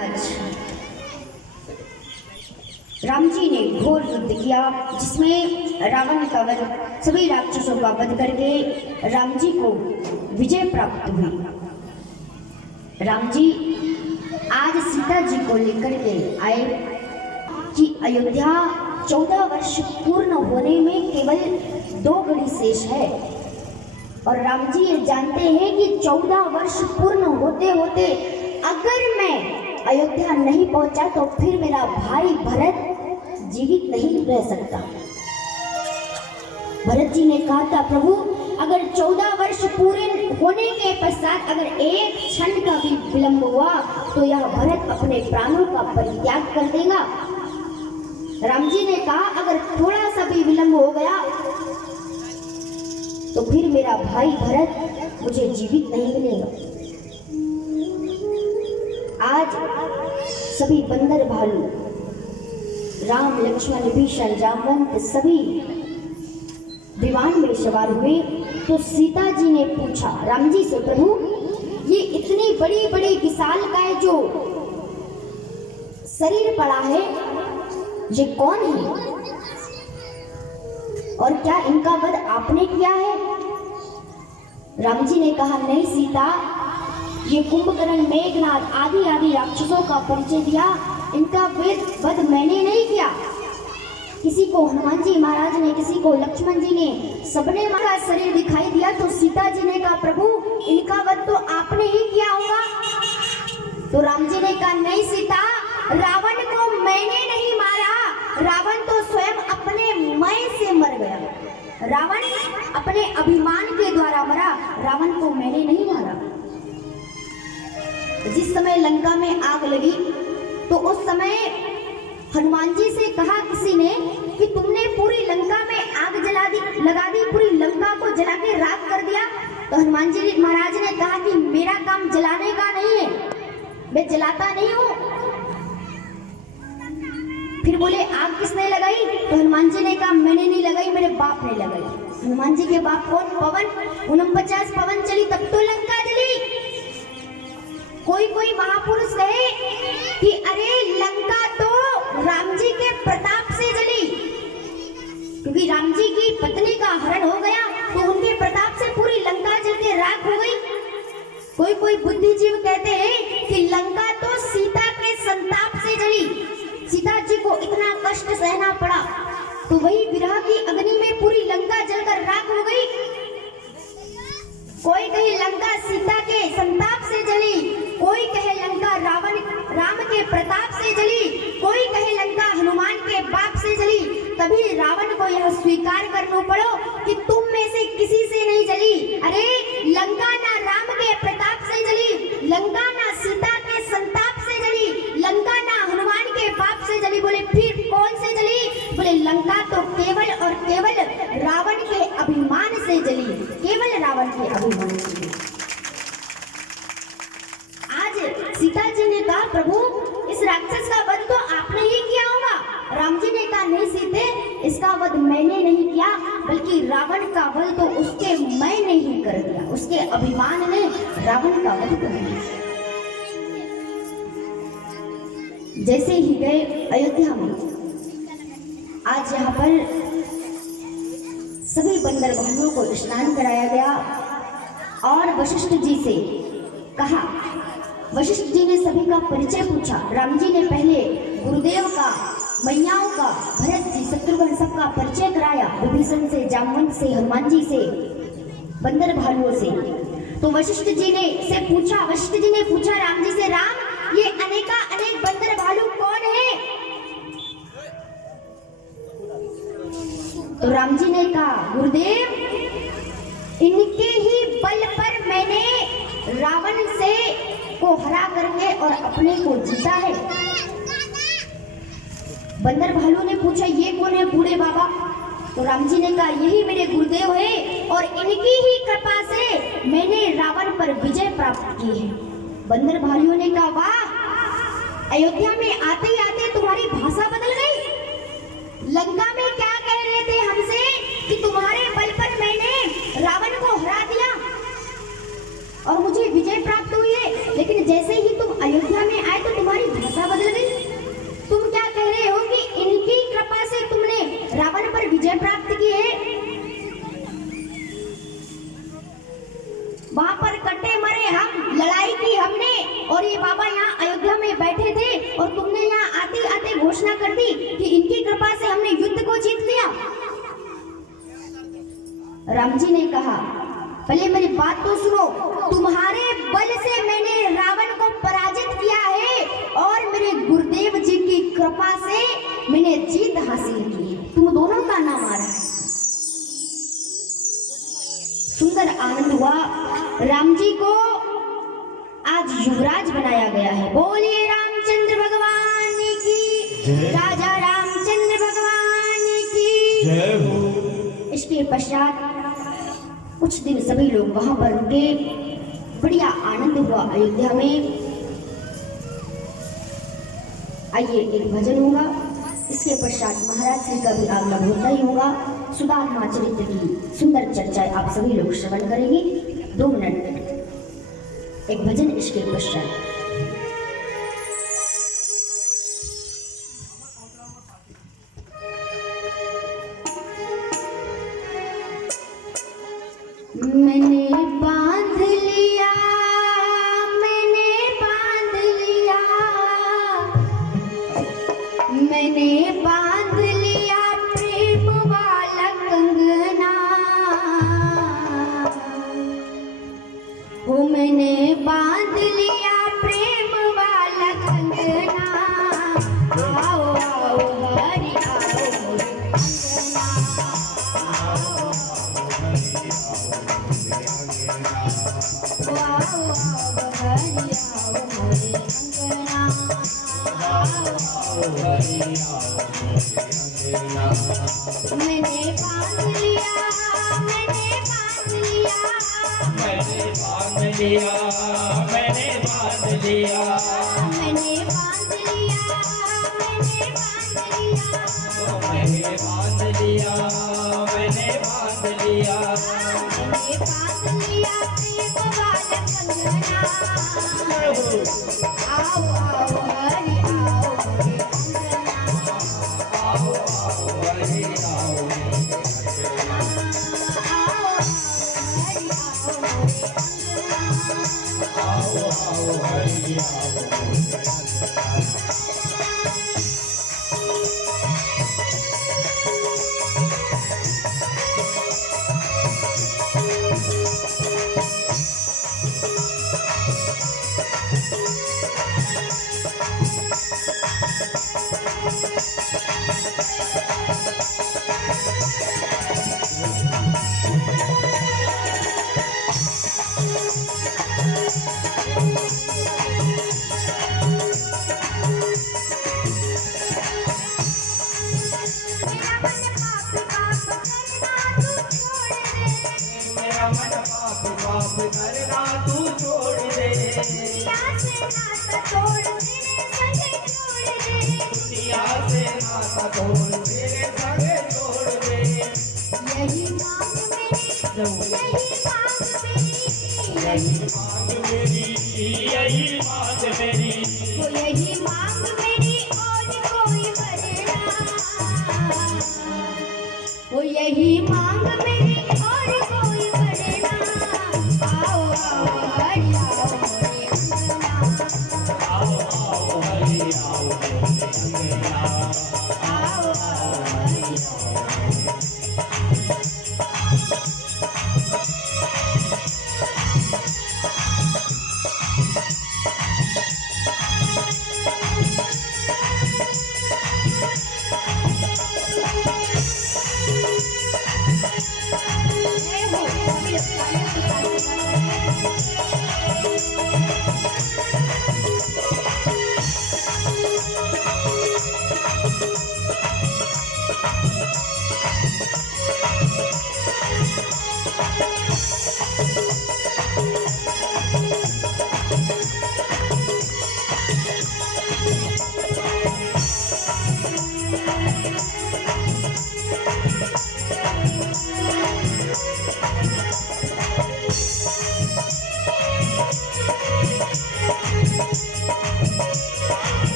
आज राम जी ने घोर युद्ध किया जिसमें रावण का वध, सभी राक्षसों का वध करके राम जी को विजय प्राप्त हुई। राम जी आज सीता जी को लेकर के आए कि अयोध्या 14 वर्ष पूर्ण होने में केवल 2 घड़ी शेष है और राम जी ये जानते हैं कि 14 वर्ष पूर्ण होते होते अगर मैं अयोध्या नहीं पहुंचा तो फिर मेरा भाई भरत जीवित नहीं रह सकता। भरत जी ने कहा था, प्रभु अगर 14 वर्ष पूरे होने के पश्चात अगर एक क्षण का भी विलंब हुआ तो यह भरत अपने प्राणों का परित्याग कर देगा। राम जी ने कहा, अगर थोड़ा सा भी विलंब हो गया तो फिर मेरा भाई भरत मुझे जीवित नहीं मिलेगा। आज सभी बंदर भालू, राम लक्ष्मण विभीषण जामवंत सभी विमान में सवार हुए तो सीता जी ने पूछा राम जी से, प्रभु ये इतनी बड़ी बड़ी विशालकाय जो शरीर पड़ा है ये कौन है और क्या इनका वध आपने किया है? राम जी ने कहा, नहीं सीता, ये कुंभकर्ण, मेघनाद आदि आदि राक्षसों का परिचय दिया, इनका वध मैंने नहीं किया। किसी को हनुमान जी महाराज ने, किसी को लक्ष्मण जी ने, सबने हमारा शरीर दिखाई दिया तो सीता जी ने कहा, प्रभु इनका वध तो आपने ही किया होगा। तो राम जी ने कहा, नहीं सीता, रावण को मैंने नहीं मारा, रावण तो स्वयं अपने मैं से मर गया। रावण अपने अभिमान के द्वारा मरा, रावण को मैंने नहीं मारा। जिस समय लंका में आग लगी तो उस समय हनुमान जी से कहा किसी ने कि तुमने पूरी लंका में आग लगा दी, पूरी लंका को जला के राख कर दिया। तो हनुमान जी महाराज ने कहा कि मेरा काम जलाने का नहीं है, मैं जलाता नहीं हूँ। फिर बोले आग किसने लगाई? तो हनुमान जी ने कहा मैंने नहीं लगाई, मेरे बाप ने लगाई। हनुमान जी के बाप कौन? पवन। 49 पवन चली तब तो लंका जली। कोई महापुरुष कहे कि अरे लंका तो राम जी के प्रताप से जली, क्योंकि राम जी की पत्नी का हरण हो गया तो उनके प्रताप से पूरी लंका जल के राख हो गई। कोई बुद्धिजीव कहते हैं कि लंका तो सीता के संताप से जली, सीता जी को इतना कष्ट सहना पड़ा तो वही विरह की अग्नि में पूरी लंका जलकर राख हो गई। कोई कहे लंका सीता के संताप से जली, कोई कहे लंका राम के प्रताप से जली, कोई कहे लंका हनुमान के बाप से जली। तभी रावण को यह स्वीकार करना पड़ो कि तुम में से किसी से नहीं जली। अरे लंका ना राम के प्रताप से जली, लंका ना सीता के संताप से जली, लंका ना हनुमान के बाप से जली। बोले फिर कौन से जली? बोले लंका तो केवल और केवल रावण के अभिमान से जली, केवल रावण के अभिमान से जली। आज सीता जी ने कहा, प्रभु इस राक्षस का वध तो आपने ही किया होगा। राम जी ने कहा, नहीं सीते, इसका वध मैंने नहीं किया, बल्कि रावण का वध तो उसके मैंने ही कर दिया, उसके अभिमान ने रावण का वध कर दिया। जैसे ही गए अयोध्या में, आज यहाँ पर सभी बंदर भाइयों को स्नान कराया गया और वशिष्ठ जी से कहा। वशिष्ठ जी ने सभी का परिचय पूछा। राम जी ने पहले गुरुदेव का, मैयाओं का, भरत जी, शत्रुघ्न सबका परिचय कराया, विभीषण से, जामवंत से, हनुमान जी से, बंदर भालुओं से। तो वशिष्ठ जी ने पूछा राम जी से, राम ये अनेक बंदर भालू कौन है? तो राम जी ने कहा, गुरुदेव इनके ही बल पर मैंने रावण से को हरा करके और अपने को जीता है। बंदर भालू ने पूछा, ये कौन है बूढ़े बाबा? तो राम जी ने कहा, यही मेरे गुरुदेव है और इनकी ही कृपा से मैंने रावण पर विजय प्राप्त की है। बंदर भालू ने कहा, वाह, अयोध्या में आते ही आते तुम्हारी भाषा बदल गई। लंका में क्या कह रहे थे हमसे कि तुम्हारे बल पर मैंने रावण को हरा दिया और मुझे विजय प्राप्त हुई है, लेकिन जैसे ही तुम अयोध्या में आए तो तुम्हारी थी कि इनकी कृपा से हमने युद्ध को जीत लिया। राम जी ने कहा, पहले मेरी बात तो सुनो, तुम्हारे बल से मैंने रावण को पराजित किया है और मेरे गुरुदेव जी की कृपा से मैंने जीत हासिल की। तुम दोनों का नाम आ रहा है। सुंदर आनंद हुआ। राम जी को आज युवराज बनाया गया है। बोलिए रामचंद्र भगवान की, राजा रामचंद्र भगवान की जय हो। इसके पश्चात कुछ दिन सभी लोग वहां पर रुके, बढ़िया आनंद हुआ अयोध्या में। आइए एक भजन होगा, इसके पश्चात महाराज श्री का भी आगमन होता ही होगा। सुदामा चरित्र की सुंदर चर्चा आप सभी लोग श्रवण करेंगे। 2 मिनट एक भजन, इसके पश्चात मैंने बांध लिया, मैंने बांध लिया, मैंने बांध लिया प्रेम वाला कंगना। वो मैंने बांध लिया प्रेम वाला कंगना। आओ आओ हरि आओ अंगना, आओ मैंने बांध लिया, मैंने बांध लिया, मैंने बांध लिया, मैंने बांध लिया, मैंने बांध लिया, मैंने बांध लिया, मैंने बांध लिया, मैंने बांध लिया, मैंने बांध लिया प्रेम वाला कंगना। आओ आओ हरि आओ अंगना, आओ आओ हरि आओ, आओ आओ हरि आओ आओ हरि आओ अंगना। आओ। मेरा मन पाप पाप करना तू छोड़ दे, दुनिया से नाता तोड़ तेरे संग छोड़ दे, दुनिया से नाता तोड़ तेरे संगे छोड़ दे। यही मांग मेरी, यही मांग मेरी, यही मांग मेरी, यही मांग मेरी, तो यही मांग मेरी और कोई वरना। वो यही मांग मेरी और कोई वरना। आओ आओ हरि आओ रे अंगना, आओ आओ हरि आओ अंगना, आओ आओ हरि आओ।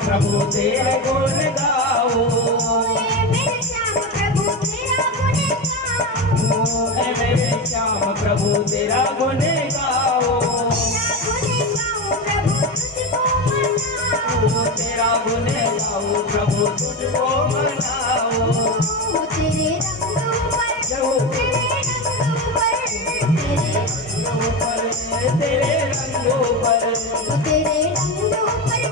प्रभु तेरे गुण गाओ मेरे श्याम प्रभु तेरा गुण गाओ ऐ मेरे श्याम प्रभु तेरा गुण गाओ तेरा गुण गाओ प्रभु तुझको मनाओ तेरा गुण गाओ प्रभु तुझको मनाओ तेरे रंगों पर तेरे रंगों पर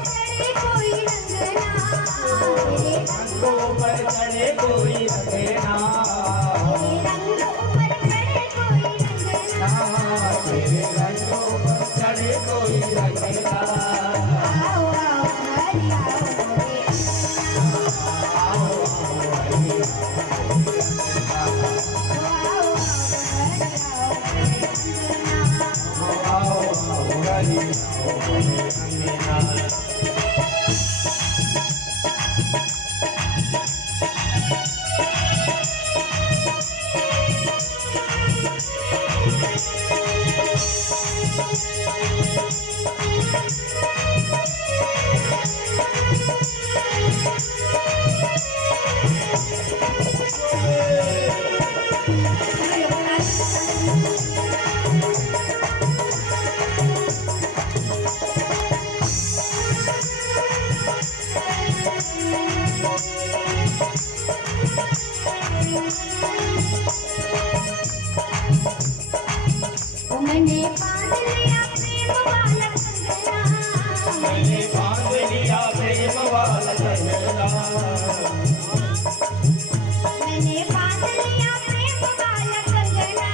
चढ़े कोई रंग ना तेरे रंगों पर चढ़े कोई रंग ना तेरे रंगों पर चढ़े कोई रंग ना आओ आओ हरि आओ मैंने बांध लिया प्रेम वाला कंगना मैंने बांध लिया प्रेम वाला कंगना मैंने बांध लिया प्रेम वाला कंगना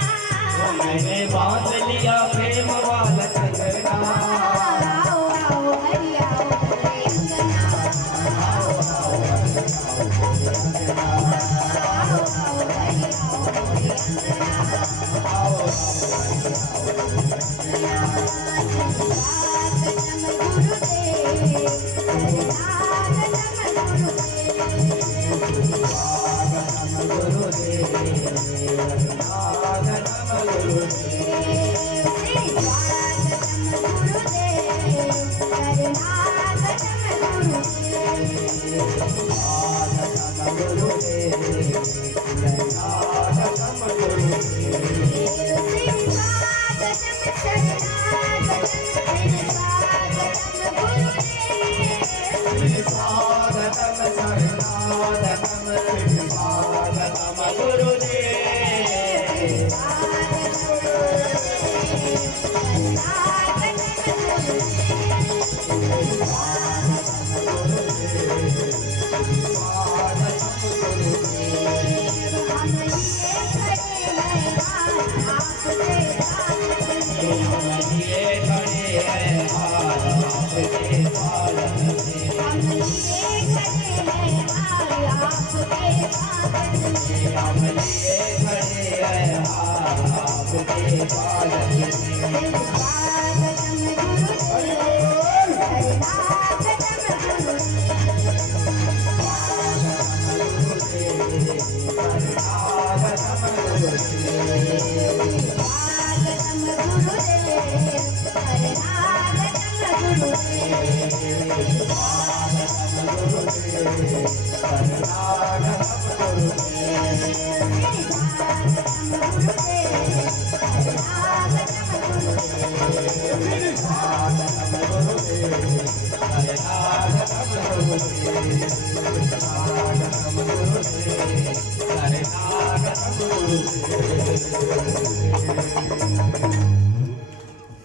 मैंने बांध लिया प्रेम वाला कंगना आओ आओ हरि आओ रे अंगना आओ आओ हरि आओ रे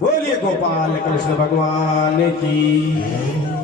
बोलिए गोपाल कृष्ण भगवान की।